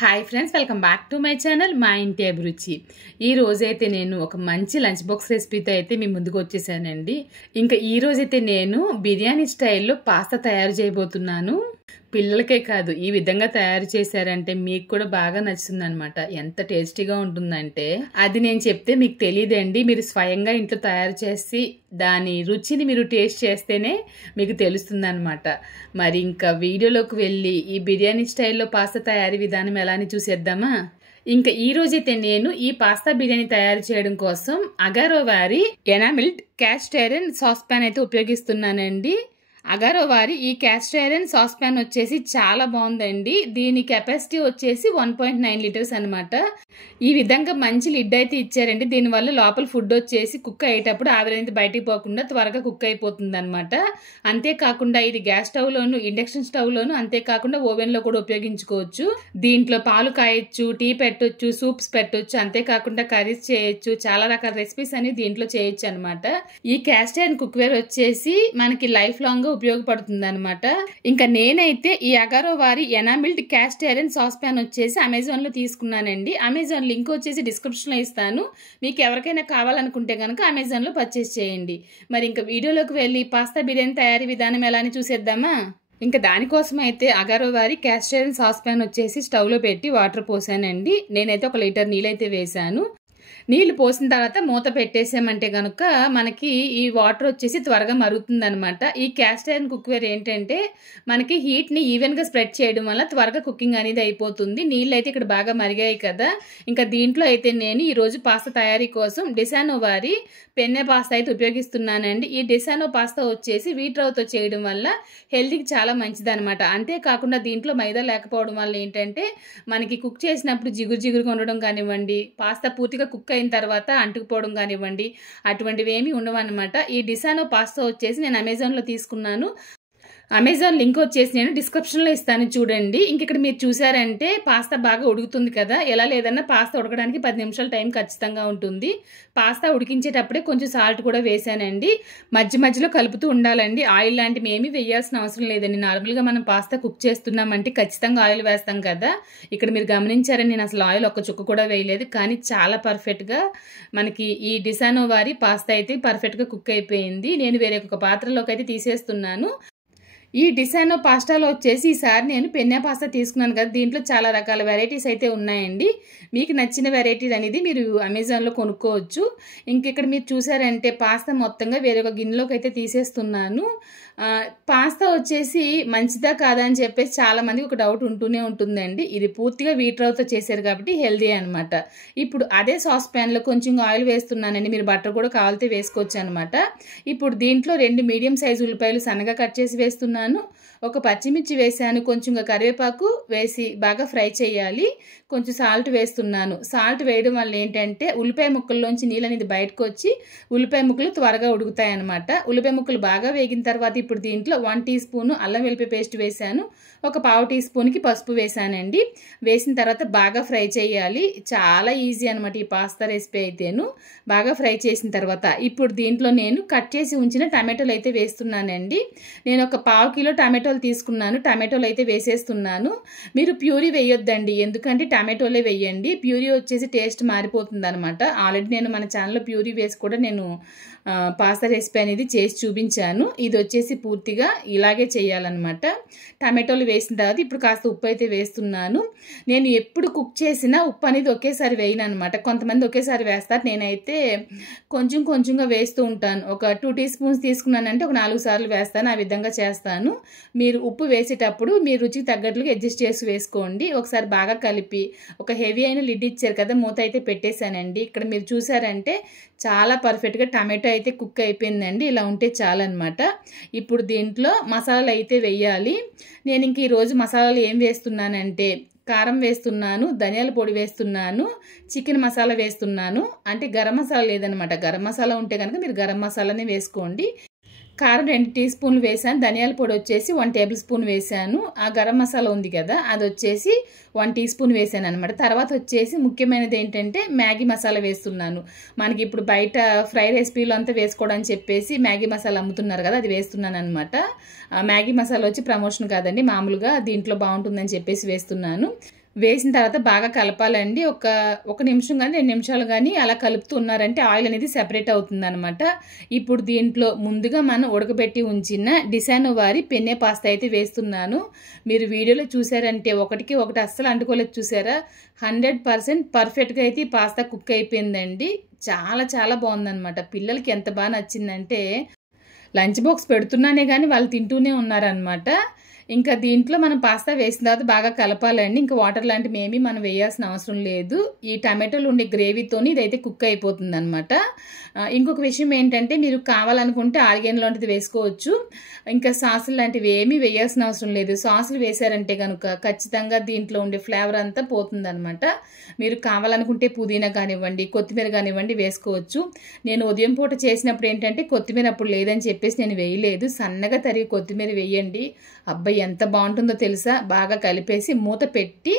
Hi friends, welcome back to my channel మా ఇంటి అభిరుచి. ఈ రోజైతే నేను ఒక మంచి లంచ్ బాక్స్ రెసిపీతో అయితే మీ ముందుకు వచ్చేసానండి. ఇంకా ఈ రోజైతే నేను బిర్యానీ స్టైల్లో పాస్తా తయారు చేయబోతున్నాను. పిల్లలకే కాదు, ఈ విధంగా తయారు చేశారంటే మీకు కూడా బాగా నచ్చుతుంది అనమాట. ఎంత టేస్టీగా ఉంటుందంటే అది నేను చెప్తే మీకు తెలియదండి. మీరు స్వయంగా ఇంట్లో తయారు చేసి దాని రుచిని మీరు టేస్ట్ చేస్తేనే మీకు తెలుస్తుంది అనమాట. మరి ఇంకా వీడియోలోకి వెళ్ళి ఈ బిర్యానీ స్టైల్లో పాస్తా తయారీ విధానం ఎలా అని చూసేద్దామా? ఇంకా ఈ రోజైతే నేను ఈ పాస్తా బిర్యానీ తయారు చేయడం కోసం అగారో వారి enamelled cast iron sauce pan అయితే ఉపయోగిస్తున్నానండి. అగారో వారి ఈ క్యాస్ట్ ఐరన్ సాస్ పాన్ వచ్చేసి చాలా బాగుందండి. దీని కెపాసిటీ వచ్చేసి 1.9 లీటర్స్ అనమాట. ఈ విధంగా మంచి లిడ్ అయితే ఇచ్చారండి. దీనివల్ల లోపల ఫుడ్ వచ్చేసి కుక్ అయ్యేటప్పుడు ఆవిరైతే బయటికి పోకుండా త్వరగా కుక్ అయిపోతుంది అనమాట. అంతేకాకుండా ఇది గ్యాస్ స్టవ్లోను, ఇండక్షన్ స్టవ్లోను, అంతేకాకుండా ఓవెన్లో కూడా ఉపయోగించుకోవచ్చు. దీంట్లో పాలు కాయొచ్చు, టీ పెట్టొచ్చు, సూప్స్ పెట్టొచ్చు, అంతేకాకుండా కర్రీస్ చేయొచ్చు. చాలా రకాల రెసిపీస్ అనేవి దీంట్లో చేయొచ్చు అనమాట. ఈ క్యాస్ట్ ఐరన్ కుక్వేర్ వచ్చేసి మనకి లైఫ్ లాంగ్ ఉపయోగపడుతుంది అనమాట. ఇంకా నేనైతే ఈ అగారో వారి enamelled cast iron sauce pan వచ్చేసి అమెజాన్ లో తీసుకున్నానండి. అమెజాన్ లింక్ వచ్చేసి డిస్క్రిప్షన్ లో ఇస్తాను. మీకు ఎవరికైనా కావాలనుకుంటే కనుక అమెజాన్ లో పర్చేస్ చేయండి. మరి ఇంకా వీడియోలోకి వెళ్ళి పాస్తా బిర్యానీ తయారీ విధానం ఎలా అని చూసేద్దామా? ఇంకా దానికోసం అయితే అగారో వారి క్యాస్ట్ ఐరన్ సాస్ పాన్ వచ్చేసి స్టవ్ లో పెట్టి వాటర్ పోసానండి. నేనైతే 1 లీటర్ నీళ్ళైతే వేసాను. నీళ్లు పోసిన తర్వాత మూత పెట్టేసామంటే కనుక మనకి ఈ వాటర్ వచ్చేసి త్వరగా మరుగుతుంది అనమాట. ఈ క్యాస్ట్ ఐరన్ కుక్వేర్ ఏంటంటే మనకి హీట్ని ఈవెన్గా స్ప్రెడ్ చేయడం వల్ల త్వరగా కుకింగ్ అనేది అయిపోతుంది. నీళ్ళు అయితే ఇక్కడ బాగా మరిగాయి కదా. ఇంకా దీంట్లో అయితే నేను ఈరోజు పాస్తా తయారీ కోసం డిసానో వారి పెన్నె పాస్తా అయితే ఉపయోగిస్తున్నానండి. ఈ డిసానో పాస్తా వచ్చేసి వీట్ రవ్వతో చేయడం వల్ల హెల్తీకి చాలా మంచిది అనమాట. అంతేకాకుండా దీంట్లో మైదా లేకపోవడం వల్ల ఏంటంటే మనకి కుక్ చేసినప్పుడు జిగురుగా ఉండడం కానివ్వండి, పాస్తా పూర్తిగా కుక్ అయిన తర్వాత అంటుకుపోవడం కానివ్వండి, అటువంటివి ఏమీ ఉండవన్నమాట. ఈ డిసానో పాస్తా వచ్చేసి నేను అమెజాన్లో తీసుకున్నాను. అమెజాన్ లింక్ వచ్చేసి నేను డిస్క్రిప్షన్లో ఇస్తాను చూడండి. ఇంక ఇక్కడ మీరు చూసారంటే పాస్తా బాగా ఉడుకుతుంది కదా. ఎలా లేదన్నా పాస్తా ఉడకడానికి 10 నిమిషాల టైం ఖచ్చితంగా ఉంటుంది. పాస్తా ఉడికించేటప్పుడే కొంచెం సాల్ట్ కూడా వేసానండి. మధ్యలో కలుపుతూ ఉండాలండి. ఆయిల్ లాంటివి ఏమీ వేయాల్సిన అవసరం లేదండి. నార్మల్గా మనం పాస్తా కుక్ చేస్తున్నామంటే ఖచ్చితంగా ఆయిల్ వేస్తాం కదా. ఇక్కడ మీరు గమనించారని నేను అసలు ఆయిల్ ఒక్క చుక్క కూడా వేయలేదు. కానీ చాలా పర్ఫెక్ట్గా మనకి ఈ డిసానో వారి పాస్తా అయితే పర్ఫెక్ట్గా కుక్ అయిపోయింది. నేను వేరే ఒక పాత్రలోకి అయితే తీసేస్తున్నాను. ఈ డిసానో పాస్టాలో వచ్చేసి ఈసారి నేను పెన్నె పాస్తా తీసుకున్నాను కదా. దీంట్లో చాలా రకాల వెరైటీస్ అయితే ఉన్నాయండి. మీకు నచ్చిన వెరైటీస్ అనేది మీరు అమెజాన్లో కొనుక్కోవచ్చు. ఇక్కడ మీరు చూసారంటే పాస్తా మొత్తంగా వేరే ఒక గిన్నెలోకి అయితే తీసేస్తున్నాను. పాస్తా వచ్చేసి మంచిదా కాదా అని చెప్పేసి చాలా మందికి ఒక డౌట్ ఉంటూనే ఉంటుందండి. ఇది పూర్తిగా వీట్ రవ్వతో చేశారు కాబట్టి హెల్దీ అనమాట. ఇప్పుడు అదే సాస్ ప్యాన్లో కొంచెం ఆయిల్ వేస్తున్నానండి. మీరు బటర్ కూడా కావాలితే వేసుకోవచ్చు అనమాట. ఇప్పుడు దీంట్లో 2 మీడియం సైజు ఉల్లిపాయలు సన్నగా కట్ చేసి వేస్తున్నాను. ఒక పచ్చిమిర్చి వేసాను. కొంచెం కరివేపాకు వేసి బాగా ఫ్రై చేయాలి. కొంచెం సాల్ట్ వేస్తున్నాను. సాల్ట్ వేయడం వల్ల ఏంటంటే ఉల్లిపాయ ముక్కల్లోంచి నీళ్ళు అనేది బయటకు వచ్చి ఉల్లిపాయ ముక్కలు త్వరగా ఉడుకుతాయి అనమాట. ఉల్లిపాయ ముక్కలు బాగా వేగిన తర్వాత ఇప్పుడు దీంట్లో 1 టీ స్పూన్ అల్లం వెల్లిపాయ పేస్ట్ వేసాను. ఒక 1/2 టీ స్పూన్కి పసుపు వేసానండి. వేసిన తర్వాత బాగా ఫ్రై చేయాలి. చాలా ఈజీ అనమాట ఈ పాస్తా రెసిపీ అయితేను. బాగా ఫ్రై చేసిన తర్వాత ఇప్పుడు దీంట్లో నేను కట్ చేసి ఉంచిన టమాటోలు అయితే వేస్తున్నానండి. నేను ఒక 1/2 కిలో టమాటోలు తీసుకున్నాను. టమాటోలు అయితే వేసేస్తున్నాను. మీరు ప్యూరీ వేయొద్దండి, ఎందుకంటే టమాటోలే వేయండి. ప్యూరీ వచ్చేసి టేస్ట్ మారిపోతుంది అనమాట. ఆల్రెడీ నేను మన ఛానల్లో ప్యూరీ వేసి కూడా నేను పాస్తా రెసిపీ అనేది చేసి చూపించాను. ఇది వచ్చేసి పూర్తిగా ఇలాగే చేయాలన్నమాట. టమాటోలు వేసిన తర్వాత ఇప్పుడు కాస్త ఉప్పు అయితే వేస్తున్నాను. నేను ఎప్పుడు కుక్ చేసినా ఉప్పు అనేది ఒకేసారి వేయను అనమాట. కొంతమంది ఒకేసారి వేస్తారు. నేనైతే కొంచెంగా వేస్తూ ఉంటాను. ఒక 2 టీ స్పూన్స్ తీసుకున్నానంటే ఒక 4 సార్లు వేస్తాను. ఆ విధంగా చేస్తాను. మీరు ఉప్పు వేసేటప్పుడు మీ రుచికి తగ్గట్లుగా అడ్జస్ట్ చేసి వేసుకోండి. ఒకసారి బాగా కలిపి ఒక హెవీ అయిన లిడ్ ఇచ్చారు కదా, మూత అయితే పెట్టేశానండి. ఇక్కడ మీరు చూసారంటే చాలా పర్ఫెక్ట్గా టమాటో అయితే కుక్ అయిపోయిందండి. ఇలా ఉంటే చాలన్నమాట. ఇప్పుడు దీంట్లో మసాలాలు అయితే వేయాలి. నేను ఇంక ఈరోజు మసాలాలు ఏం వేస్తున్నానంటే కారం వేస్తున్నాను, ధనియాల పొడి వేస్తున్నాను, చికెన్ మసాలా వేస్తున్నాను. అంటే గరం మసాలా లేదనమాట. గరం మసాలా ఉంటే కనుక మీరు గరం మసాలానే వేసుకోండి. కారం 2 టీ స్పూన్లు వేసాను. ధనియాల పొడి వచ్చేసి 1 టేబుల్ స్పూన్ వేసాను. ఆ గరం మసాలా ఉంది కదా, అది వచ్చేసి 1 టీ స్పూన్ వేసాను అనమాట. తర్వాత వచ్చేసి ముఖ్యమైనది ఏంటంటే మ్యాగీ మసాలా వేస్తున్నాను. మనకి ఇప్పుడు బయట ఫ్రై రెసిపీలో అంతా వేసుకోవడానికి చెప్పేసి మ్యాగీ మసాలా అమ్ముతున్నారు కదా, అది వేస్తున్నాను అనమాట. మ్యాగీ మసాలా వచ్చి ప్రమోషన్ కాదండి, మామూలుగా దీంట్లో బాగుంటుందని చెప్పేసి వేస్తున్నాను. వేసిన తర్వాత బాగా కలపాలండి. ఒక నిమిషం కానీ 2 నిమిషాలు కానీ అలా కలుపుతూ ఉన్నారంటే ఆయిల్ అనేది సెపరేట్ అవుతుందనమాట. ఇప్పుడు దీంట్లో ముందుగా మనం ఉడకబెట్టి ఉంచిన డిసానో వారి పెన్నె పాస్తా అయితే వేస్తున్నాను. మీరు వీడియోలో చూసారంటే ఒకటికి ఒకటి అస్సలు అంటుకోలేదు చూసారా. 100% పర్ఫెక్ట్గా అయితే ఈ పాస్తా కుక్ అయిపోయిందండి. చాలా చాలా బాగుందనమాట. పిల్లలకి ఎంత బాగా నచ్చిందంటే లంచ్ బాక్స్ పెడుతున్నానే కానీ వాళ్ళు తింటూనే ఉన్నారనమాట. ఇంకా దీంట్లో మనం పాస్తా వేసిన తర్వాత బాగా కలపాలండి. ఇంకా వాటర్ లాంటివి ఏమీ మనం వేయాల్సిన అవసరం లేదు. ఈ టమాటోలు ఉండే గ్రేవీతోని ఇదైతే కుక్ అయిపోతుంది అనమాట. ఇంకొక విషయం ఏంటంటే మీరు కావాలనుకుంటే ఆరిగేన్ లాంటిది వేసుకోవచ్చు. ఇంకా సాసులు లాంటివి ఏమీ వేయాల్సిన అవసరం లేదు. సాసులు వేసారంటే కనుక ఖచ్చితంగా దీంట్లో ఉండే ఫ్లేవర్ అంతా పోతుంది అనమాట. మీరు కావాలనుకుంటే పుదీనా కానివ్వండి, కొత్తిమీర కానివ్వండి వేసుకోవచ్చు. నేను ఉదయం పూట చేసినప్పుడు ఏంటంటే కొత్తిమీర అప్పుడు లేదని చెప్పేసి నేను వేయలేదు. సన్నగా తరిగి కొత్తిమీర వేయండి. అబ్బాయి ఎంత బాగుంటుందో తెలుసా. బాగా కలిపేసి మూత పెట్టి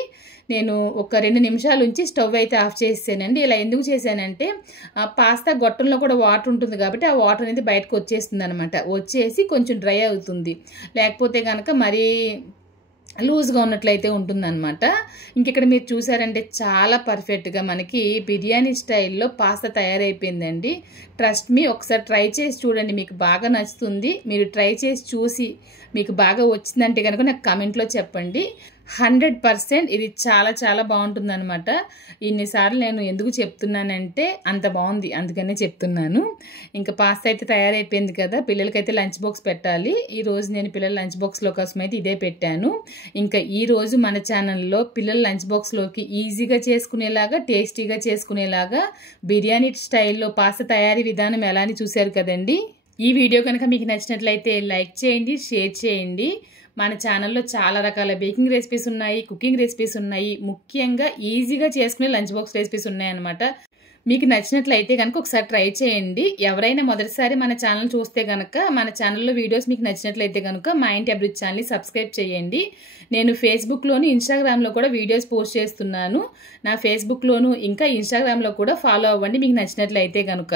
నేను ఒక 2 నిమిషాలు ఉంచి స్టవ్ అయితే ఆఫ్ చేసానండి. ఇలా ఎందుకు చేశానంటే పాస్తా గొట్టంలో కూడా వాటర్ ఉంటుంది కాబట్టి ఆ వాటర్ అనేది బయటకు వచ్చేస్తుంది అనమాట. వచ్చేసి కొంచెం డ్రై అవుతుంది. లేకపోతే కనుక మరీ లూజ్గా ఉన్నట్లయితే ఉంటుందన్నమాట. ఇంకెక్కడ మీరు చూసారంటే చాలా పర్ఫెక్ట్గా మనకి బిర్యానీ స్టైల్లో పాస్తా తయారైపోయిందండి. ట్రస్ట్ మీ, ఒకసారి ట్రై చేసి చూడండి, మీకు బాగా నచ్చుతుంది. మీరు ట్రై చేసి చూసి మీకు బాగా వచ్చిందంటే కనుక నాకు కామెంట్లో చెప్పండి. 100% ఇది చాలా చాలా బాగుంటుంది అనమాట. ఇన్నిసార్లు నేను ఎందుకు చెప్తున్నానంటే అంత బాగుంది, అందుకనే చెప్తున్నాను. ఇంకా పాస్తా అయితే తయారైపోయింది కదా, పిల్లలకైతే లంచ్ బాక్స్ పెట్టాలి. ఈరోజు నేను పిల్లల లంచ్ బాక్స్లో కోసం అయితే ఇదే పెట్టాను. ఇంకా ఈరోజు మన ఛానల్లో పిల్లల లంచ్ బాక్స్లోకి ఈజీగా చేసుకునేలాగా, టేస్టీగా చేసుకునేలాగా బిర్యానీ స్టైల్లో పాస్తా తయారీ విధానం ఎలా అని చూశారు కదండి. ఈ వీడియో కనుక మీకు నచ్చినట్లయితే లైక్ చేయండి, షేర్ చేయండి. మన ఛానల్లో చాలా రకాల బేకింగ్ రెసిపీస్ ఉన్నాయి, కుకింగ్ రెసిపీస్ ఉన్నాయి, ముఖ్యంగా ఈజీగా చేసుకునే లంచ్ బాక్స్ రెసిపీస్ ఉన్నాయన్నమాట. మీకు నచ్చినట్లయితే కనుక ఒకసారి ట్రై చేయండి. ఎవరైనా మొదటిసారి మన ఛానల్ చూస్తే కనుక మన ఛానల్లో వీడియోస్ మీకు నచ్చినట్లయితే కనుక మా ఇంటి అభిరుచి ఛానల్ని సబ్స్క్రైబ్ చేయండి. నేను ఫేస్బుక్లోను, ఇన్స్టాగ్రామ్లో కూడా వీడియోస్ పోస్ట్ చేస్తున్నాను. నా ఫేస్బుక్లోను ఇంకా ఇన్స్టాగ్రామ్లో కూడా ఫాలో అవ్వండి మీకు నచ్చినట్లయితే కనుక.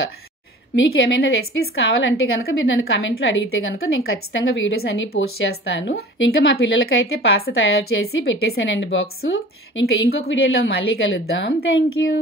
మీకు ఏమైనా రెసిపీస్ కావాలంటే కనుక మీరు నన్ను కామెంట్లో అడిగితే కనుక నేను ఖచ్చితంగా వీడియోస్ అన్ని పోస్ట్ చేస్తాను. ఇంకా మా పిల్లలకైతే పాస్తా తయారు చేసి పెట్టేశానండి బాక్సు. ఇంకా ఇంకొక వీడియోలో మళ్ళీ కలుద్దాం. Thank you.